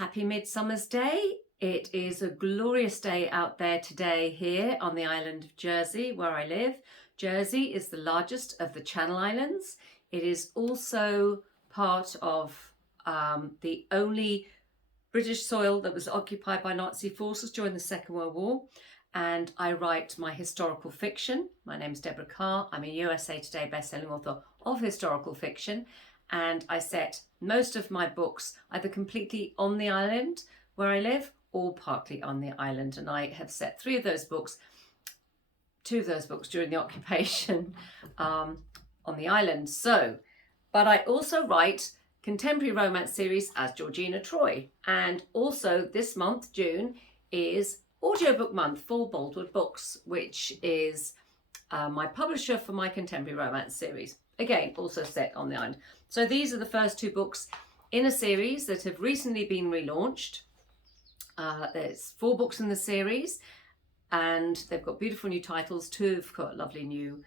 Happy Midsummer's Day. It is a glorious day out there today here on the island of Jersey where I live. Jersey is the largest of the Channel Islands. It is also part of the only British soil that was occupied by Nazi forces during the Second World War. And I write my historical fiction. My name is Deborah Carr. I'm a USA Today bestselling author of historical fiction. And I set most of my books either completely on the island where I live or partly on the island. And I have set two of those books during the occupation on the island. But I also write contemporary romance series as Georgina Troy. And also this month, June, is audiobook month for Boldwood Books, which is my publisher for my contemporary romance series. Again, also set on the island. So these are the first two books in a series that have recently been relaunched. There's 4 books in the series and they've got beautiful new titles. Two have got lovely new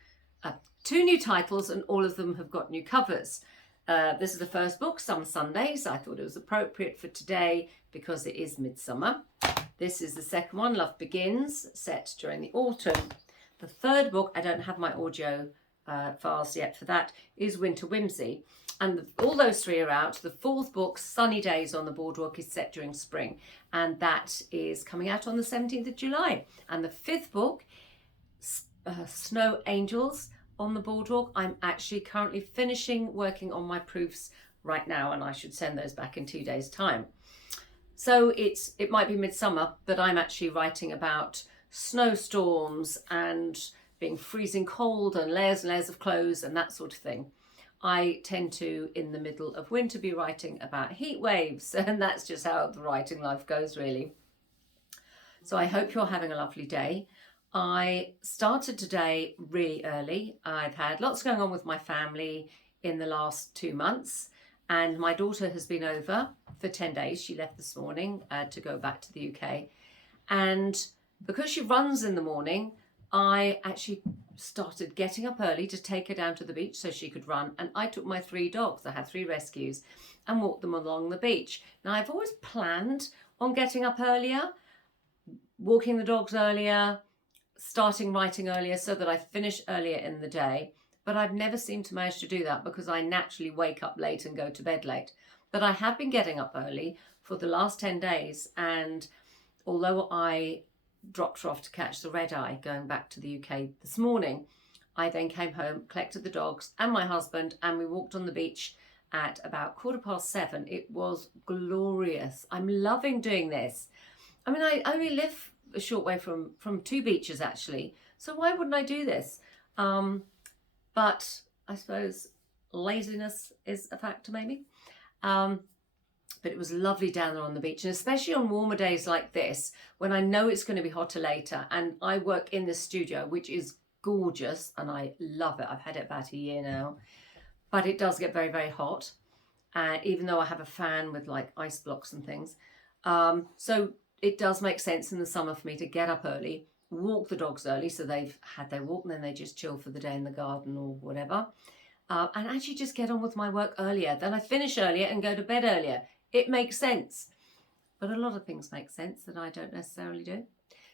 titles, and all of them have got new covers. This is the first book, Summer Sundays. I thought it was appropriate for today because it is Midsummer. This is the second one, Love Begins, set during the autumn. The third book, I don't have my audio files yet for that, is Winter Whimsy. And all those 3 are out. The 4th book, Sunny Days on the Boardwalk, is set during spring. And that is coming out on the 17th of July. And the 5th book, Snow Angels on the Boardwalk, I'm actually currently finishing working on my proofs right now. And I should send those back in 2 days' time. So it might be midsummer, but I'm actually writing about snowstorms and being freezing cold and layers of clothes and that sort of thing. I tend to, in the middle of winter, be writing about heat waves, and that's just how the writing life goes, really. So I hope you're having a lovely day. I started today really early. I've had lots going on with my family in the last 2 months, and my daughter has been over for 10 days. She left this morning to go back to the UK. And because she runs in the morning, I actually started getting up early to take her down to the beach so she could run. And I took my 3 dogs, I had 3 rescues, and walked them along the beach. Now, I've always planned on getting up earlier, walking the dogs earlier, starting writing earlier so that I finish earlier in the day. But I've never seemed to manage to do that because I naturally wake up late and go to bed late. But I have been getting up early for the last 10 days. And although I dropped her off to catch the red eye going back to the UK this morning, I then came home, collected the dogs and my husband, and we walked on the beach at about 7:15. It was glorious. I'm loving doing this. I mean, I only live a short way from 2 beaches actually, so why wouldn't I do this? But I suppose laziness is a factor maybe. But it was lovely down there on the beach, and especially on warmer days like this, when I know it's going to be hotter later. And I work in the studio, which is gorgeous, and I love it. I've had it about a year now, but it does get very, very hot. Even though I have a fan with like ice blocks and things. So it does make sense in the summer for me to get up early, walk the dogs early, so they've had their walk, and then they just chill for the day in the garden or whatever. And actually just get on with my work earlier. Then I finish earlier and go to bed earlier. It makes sense, but a lot of things make sense that I don't necessarily do.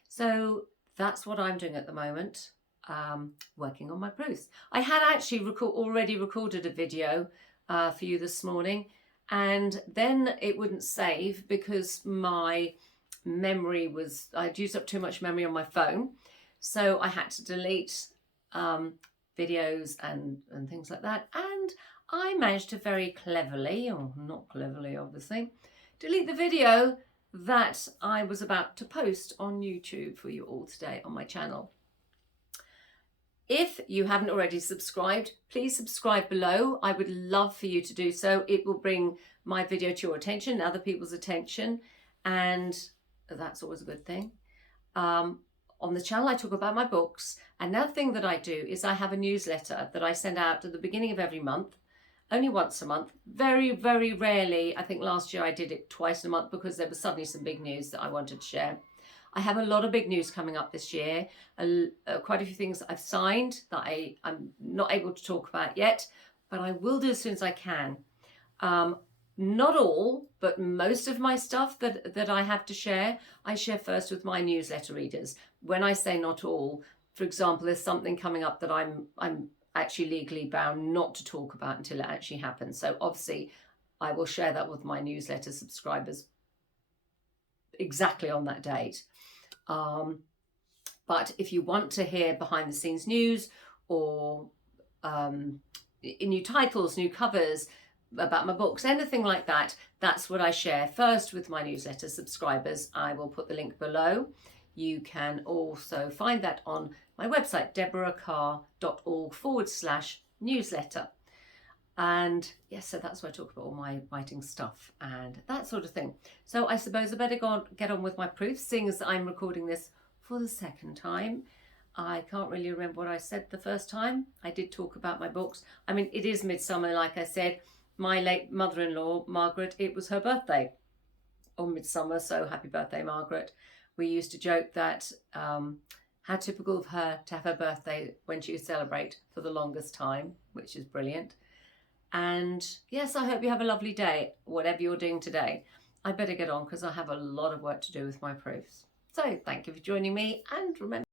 So that's what I'm doing at the moment, working on my proofs. I had actually already recorded a video for you this morning, and then it wouldn't save because my memory I'd used up too much memory on my phone. So I had to delete videos and things like that. And I managed to very cleverly, or not cleverly obviously, delete the video that I was about to post on YouTube for you all today on my channel. If you haven't already subscribed, please subscribe below. I would love for you to do so. It will bring my video to your attention, other people's attention, and that's always a good thing. On the channel, I talk about my books. Another thing that I do is I have a newsletter that I send out at the beginning of every month. Only once a month, very, very rarely. I think last year I did it twice a month because there was suddenly some big news that I wanted to share. I have a lot of big news coming up this year. Quite a few things I've signed that I'm not able to talk about yet, but I will do as soon as I can. not all, but most of my stuff that I have to share, I share first with my newsletter readers. When I say not all, for example, there's something coming up that I'm actually legally bound not to talk about until it actually happens. So obviously I will share that with my newsletter subscribers exactly on that date. But if you want to hear behind the scenes news or new titles, new covers about my books, anything like that, that's what I share first with my newsletter subscribers. I will put the link below. You can also find that on my website, deborahcarr.org/newsletter. And yes, so that's where I talk about all my writing stuff and that sort of thing. So I suppose I better get on with my proofs, seeing as I'm recording this for the second time. I can't really remember what I said the first time. I did talk about my books. I mean, it is Midsummer, like I said. My late mother-in-law, Margaret, it was her birthday on Midsummer, so happy birthday, Margaret. We used to joke that how typical of her to have her birthday when she would celebrate for the longest time, which is brilliant. And yes, I hope you have a lovely day, whatever you're doing today. I better get on because I have a lot of work to do with my proofs. So thank you for joining me, and remember,